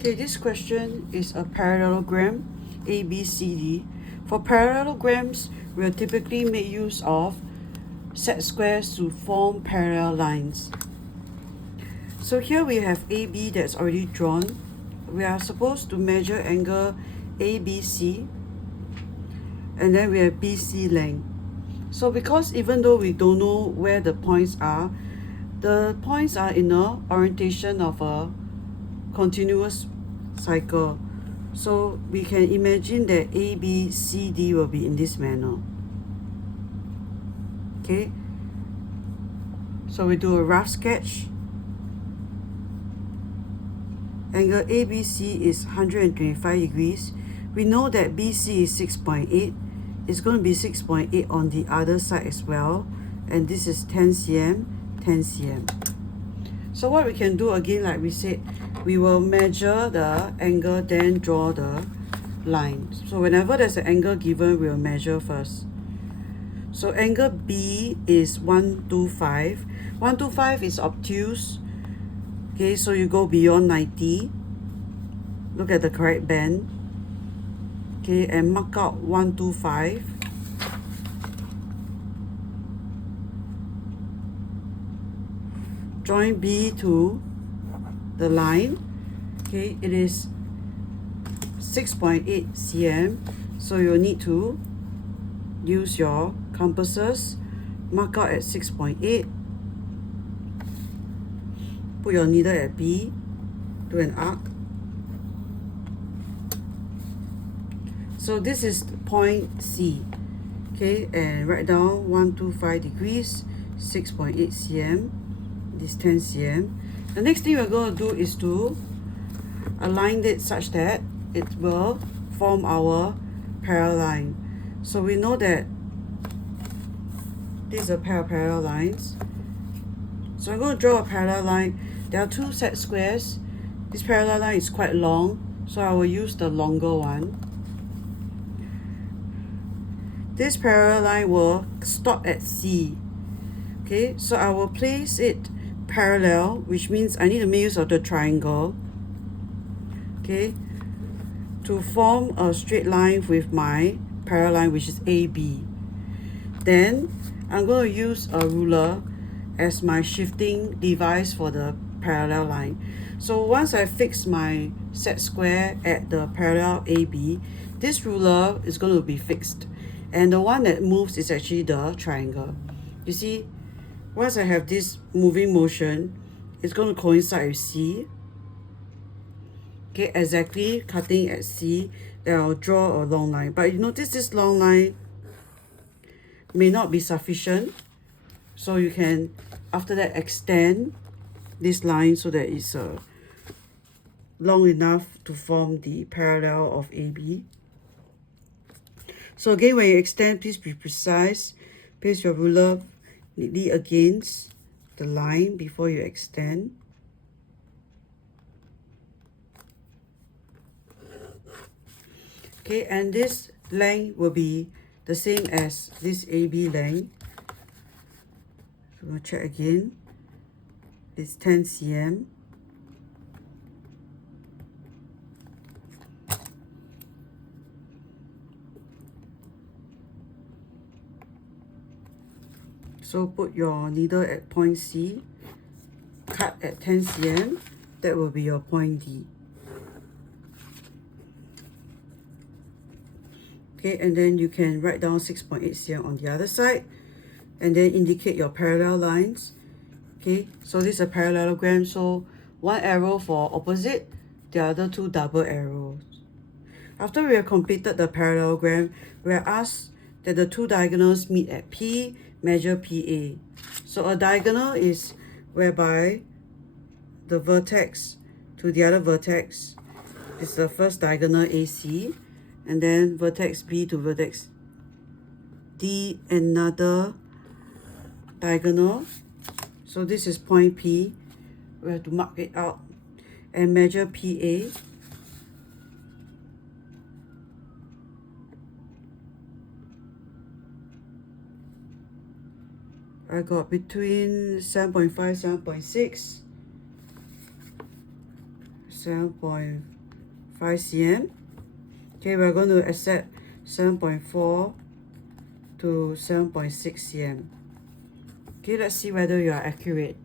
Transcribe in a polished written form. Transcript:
Okay, this question is a parallelogram ABCD. For parallelograms, we'll typically make use of set squares to form parallel lines. So here we have AB that's already drawn. We are supposed to measure angle ABC, and then we have BC length. So because even though we don't know where the points are in the orientation of a continuous cycle. So we can imagine that A, B, C, D will be in this manner. Okay, so we do a rough sketch. Angle ABC is 125 degrees. We know that BC is 6.8. It's going to be 6.8 on the other side as well. And this is 10 cm, 10 cm. So what we can do again, like we said, we will measure the angle, then draw the line. So whenever there's an angle given, we'll measure first. So angle B is 125. 125 is obtuse. Okay, so you go beyond 90. Look at the correct bend. Okay, and mark out 125. Join B to the line. Okay, it is 6.8 cm. So you'll need to use your compasses. Mark out at 6.8. Put your needle at B. Do an arc. So this is point C. Okay, and write down 125 degrees, 6.8 cm. This 10 cm. The next thing we're going to do is to align it such that it will form our parallel line. So we know that these are parallel lines. So I'm going to draw a parallel line. There are two set squares. This parallel line is quite long, so I will use the longer one. This parallel line will stop at C. Okay, so I will place it parallel, which means I need to make use of the triangle, okay, to form a straight line with my parallel line, which is AB. Then I'm going to use a ruler as my shifting device for the parallel line. So once I fix my set square at the parallel AB, this ruler is going to be fixed, and the one that moves is actually the triangle. You see, once I have this moving motion, it's going to coincide with C. Okay, exactly cutting at C, then I'll draw a long line. But you notice this long line may not be sufficient. So you can, after that, extend this line so that it's long enough to form the parallel of AB. So again, when you extend, please be precise. Place your ruler neatly against the line before you extend. Okay, and this length will be the same as this AB length. So we'll check again. It's 10 cm. So put your needle at point C, cut at 10 cm, that will be your point D. Okay, and then you can write down 6.8 cm on the other side, and then indicate your parallel lines. Okay, so this is a parallelogram, so one arrow for opposite, the other two double arrows. After we have completed the parallelogram, we are asked that the two diagonals meet at P, measure PA. So a diagonal is whereby the vertex to the other vertex is the first diagonal AC, and then vertex B to vertex D, another diagonal. So this is point P. We have to mark it out and measure PA. I got between 7.5, 7.6, 7.5 cm. Okay, we're going to accept 7.4 to 7.6 cm. Okay, let's see whether you are accurate.